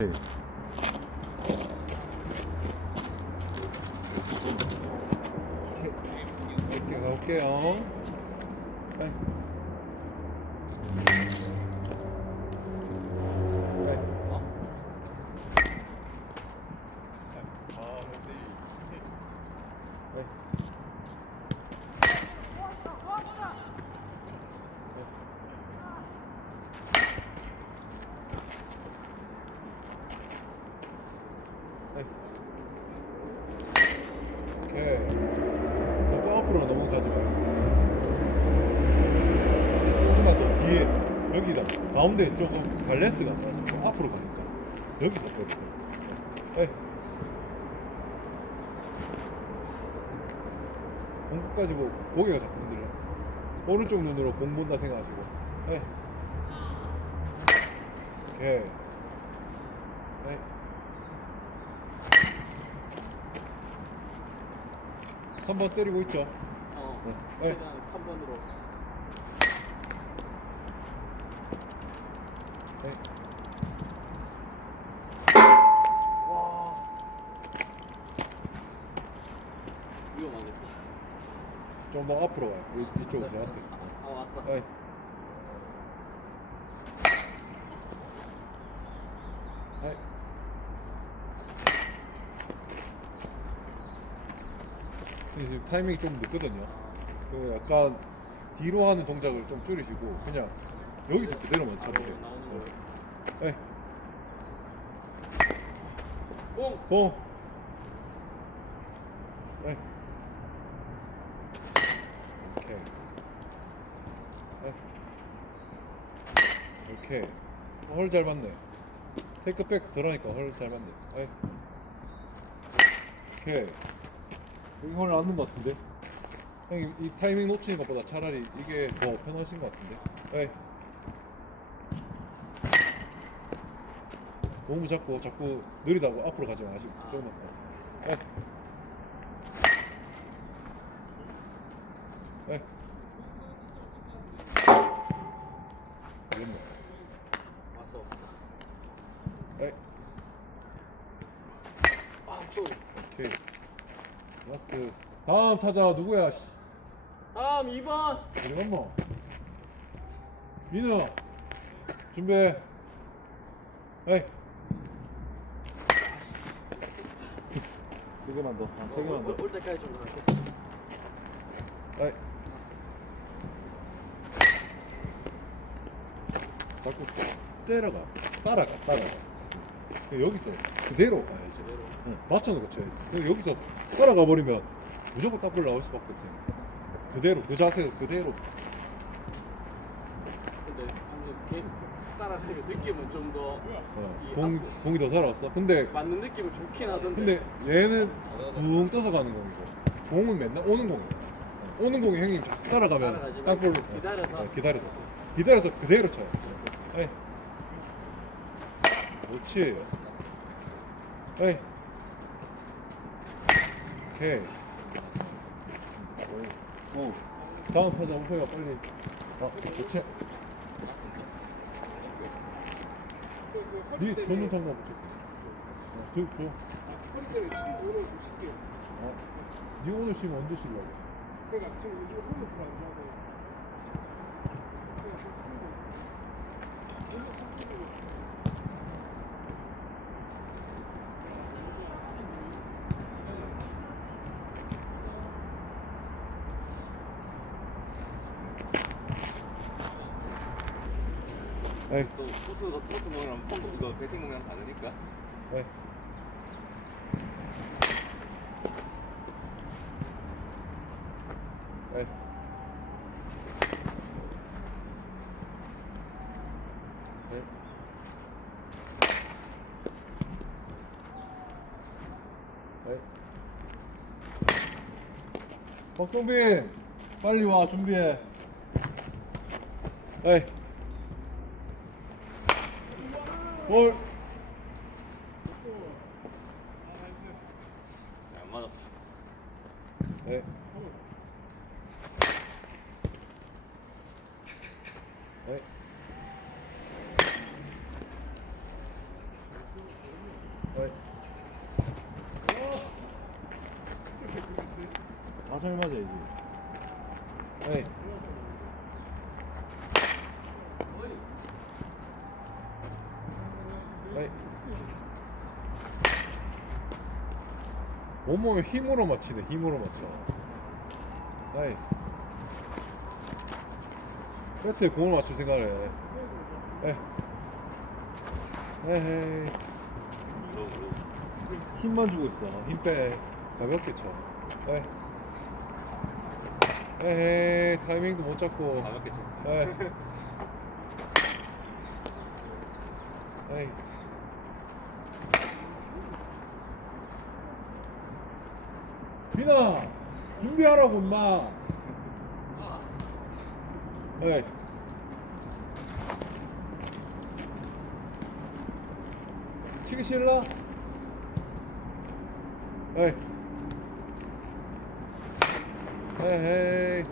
네. 이렇게 가볼게요. 네. 네. 어? 네. 네. 오케이. 너무 앞으로 너무 가지 마요. 조금만 더 뒤에 여기 가 가운데 조금 밸런스가 안 맞아. 좀 앞으로 가니까 여기서 거리. 네. 공 끝까지 뭐 고개가 자꾸 흔들려. 오른쪽 눈으로 공 본다 생각하시고. 네. 오케이. 네. 3번 때리고 있죠. 어, 네. 최대한 3번으로 네. 와 위험하겠다 좀 더 앞으로 와요. 이- 이쪽으로 저한테. 아 왔어 네. 네. 근데 지금 타이밍이 좀 늦거든요. 그 약간 뒤로 하는 동작을 좀 줄이시고 그냥 여기서 그대로만 쳐보세요. 나오는 네. 거. 네. 공! 공. 네. 오케이. 네. 오케이. 헐 잘 맞네. 테이크백 들어가니까 헐 잘 맞네. 네. 오케이. 여기 헐 맞는 것 같은데? 형님 이 타이밍 놓치는 것보다 차라리 이게 더 편하신 것 같은데? 네. 너무 자꾸 자꾸 느리다고 앞으로 가지 마시고 조금만 더. 네. 네. 이겼네. 왔어 왔어 네. 아 쏘리 오케이. 라스트. 다음 타자 누구야? 씨. 다음 2번 우리 엄마. 민우. 준비해. 에이. 세 개만 더. 아, 세 개만 더. 올, 올 때까지 좀 할게 에이. 자꾸 때려가. 따라가. 따라가. 여기서 그대로 가야지. 응, 맞춰놓고 쳐야지. 여기서 따라가 버리면 무조건 딱볼 나올 수밖에 없지. 그대로 그 자세 그대로. 근데 방금 걔 따라가니까 느낌은 좀 더 어, 이 공. 공이 더 살아왔어. 근데 맞는 느낌은 좋긴 하던데 근데 얘는 붕 떠서 가는 공이고 공은 맨날 오는 공이야. 어, 오는 공이 형님 자꾸 따라가면 따라가지 딱볼로 말고 기다려서. 어, 기다려서 기다려서 그대로 쳐요. 에이. 그렇지. 에이. 오케이. 오. 오. 다음 타자 오세요 빨리. 아, 그렇지. 니 전문 장갑 붙여. 어, 그, 그. 허리쌤이 지금 오늘 좀 쉴게요. 어. 니 오늘 쉬면 언제 쉬려고? 그러니까 지금 요즘 허리 별로 안 좋아서. 그냥 좀 풀고. 오늘 좀 풀고. 에이. 또 토스 모양 pom프 이거 배팅 모양 다르니까 에이. 에이. 에이. 에이. 박종빈 빨리 와 준비해 에이 볼 안 맞았어 네. 네. 어이. 다잘 맞아야지. 에이. 에이. 온몸에 힘으로 맞히네. 힘으로 맞춰. 에이. 배트에 공을 맞출 생각을 해. 에이. 에이. 힘만 주고 있어. 힘 빼. 가볍게 쳐. 에이. 에이. 타이밍도 못 잡고. 가볍게 쳤어. 에이. 에이. 비나 준비하라고 임마. 에이. 치기 싫어? 에이. 에이.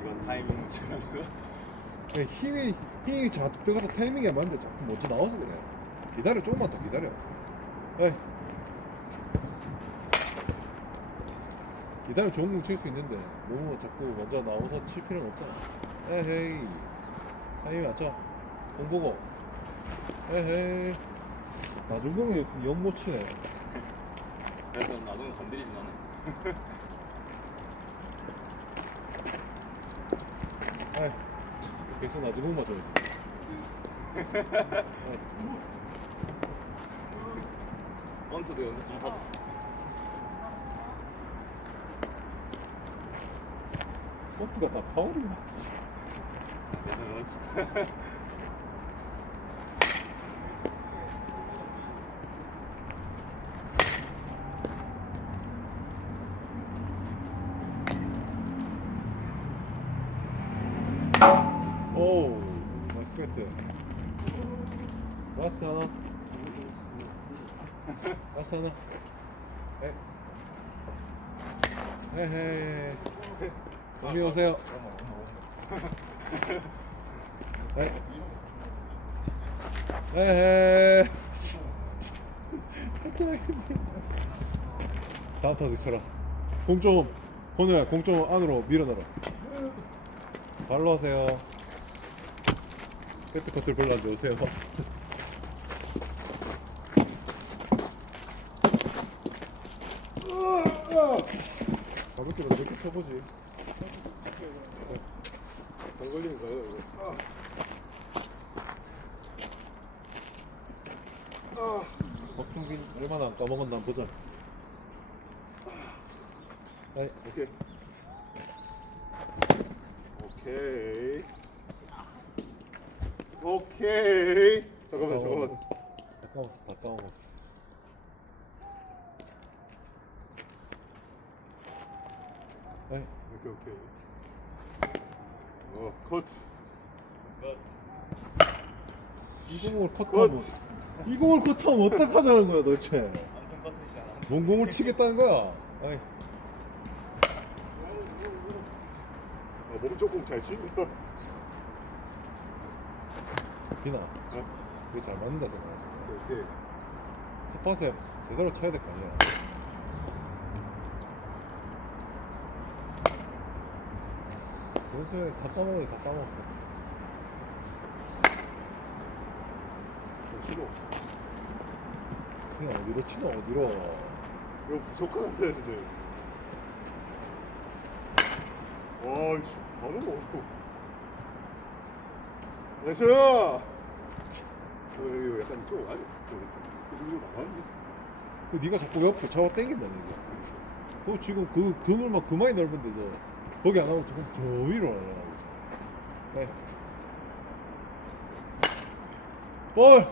이건 타이밍 지나는 거. 야, 힘이 힘이 자꾸 들어가서 타이밍이 안 맞는데 자꾸 먼저 나와서 그래. 기다려 조금만 더 기다려. 에이. 기다려 좋은 공 칠 수 있는데 너무 자꾸 먼저 나와서 칠 필요는 없잖아. 에헤이. 타이밍 맞춰. 공 보고. 에헤이. 나중 공에 연못 치네. 그래서 나중에 건드리진 않아. 에이. 계속 나중 공 맞춰야지. 언트도 연습 좀 하자. 포트가 다 파울이 그렇지. 오, 나이스 배트. 라스트 하나. 라스트 하나. 에. 헤헤. 여기 오세요. 에. 헤헤. 다음 타석 쳐라. 공좀 오늘 공좀 안으로 밀어넣어라. 발로 하세요. 배트 커트를 별로 안 좋으세요. 가볍게 몇개 쳐보지. 안 걸리는 거예요, 이거. 박종빈 얼마나 안 까먹었나 한번 보자. 아이, 오케이. 오케이. 오케이. 잠깐만, 잠깐만. 다 까먹었어, 다 까먹었어. 오케이, 오케이. 어, 컷. 이 공을 컷하면 이 공을 컷하면 어떡하자는 거야 도대체 아무튼 커트시잖아. 뭔 공을 치겠다는 거야 아이 어, 몸 조금 잘 친다. 비나 어? 이거 잘 맞는다 생각하지. 스팟에 제대로 쳐야 될 거 아니야 요새 다 까먹어 다 까먹었어 좀 치고. 그냥 어디로 치나 어디로 이거 안 되는데. 와, 씨, 바로 먹고. 나이스! 어, 이거 약간 이쪽 아니, 그 정도 나왔는데. 그 네가 자꾸 옆으로 잡아 당긴다는 이거 그 지금 그 그늘만 그만이 넓은데도 거기 안 하고 자꾸 저 위로 날아가고 있어 네. 볼!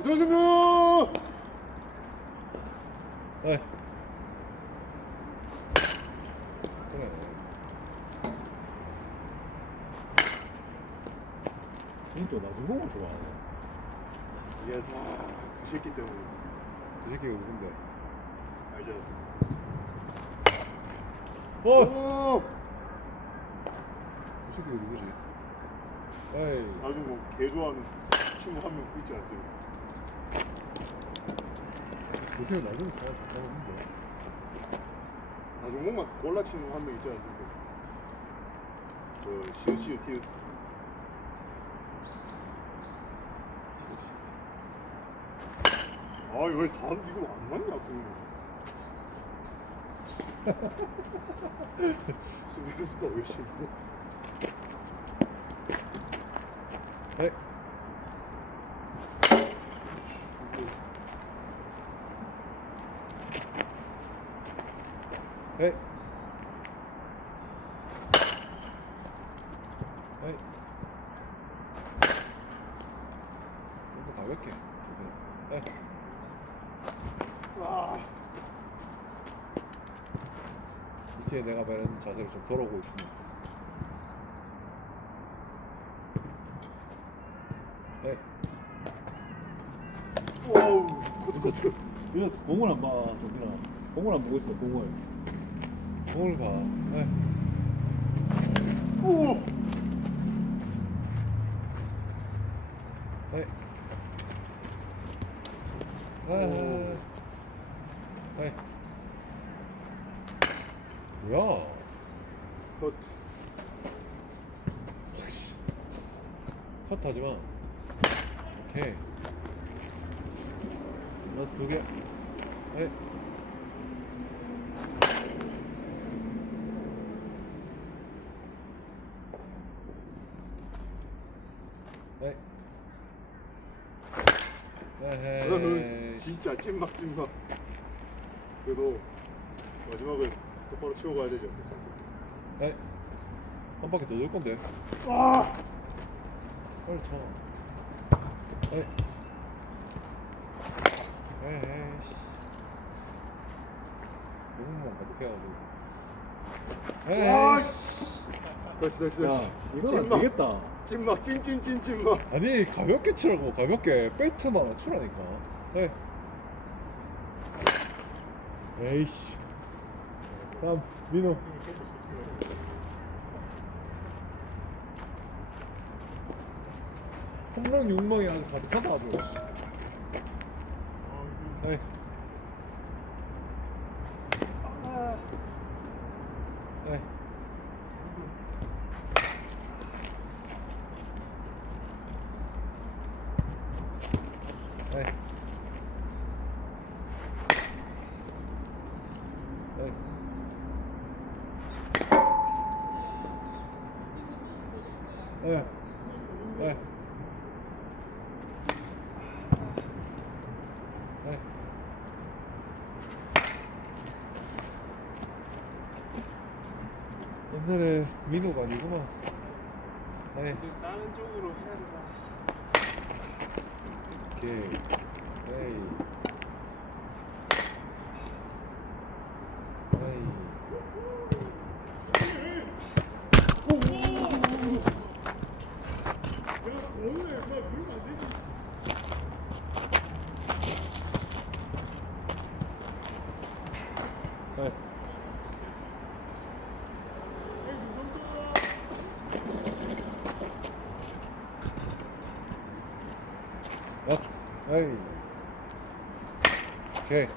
이동준명! 네. 그래. 진짜 낮은 공을 좋아하네. 이게 다 그 새끼 때문에 이 새끼가 누군데? 알지 않습니까? 볼! 오! 이 새끼가 누구지? 에이. 아주 뭐개 좋아하는 친구 한 명 있지 않습니까? 요새 나중에 다 잘하는데. 나중목만 골라치는 한명 있잖아 지금. 그 시우 시우 티우. 아 이거 왜 다, 이거 안 맞냐 그러면. 수비 연습가 왜 싫은데? 네. 네. 네. 좀더 가볍게. 네. 아, 이제 내가 말한 자세로 좀 돌아오고 있습니다. 네. 와우, 코트. 이거 공을 안 봐, 정민아. 공을 안 보고 있어, 공을. 공을 봐. 네. 오, 네. 아, 네. 뭐야? 컷. 컷 하지 마. 오케이. 라스 두 개. 네. 네. 에헤이. 어, 진짜 찐막 찐막. 그래도 마지막은 똑바로 치고 가야 되지 않겠어? 네. 한 바퀴 더 돌 건데. 아, 빨리 쳐. 네. 에이씨. 너무만 가득해가지고. 에이씨. 다시 다시 다시. 이건 안 찐막. 되겠다. 찐막 찐찐찐 찐막. 아니 가볍게 치라고 가볍게 페이트만 치라니까. 네. 에이씨. 다음 민호. 홈런 욕망이 아주 가득하다 아주. 네. 네. 네. 네. 네. 네. 네. 옛날에 민호가 아니구나. 네. 이제 다른 쪽으로 해야 되나? 오케이. 에이. 에이. 네. 라스트. 에이. 오케이.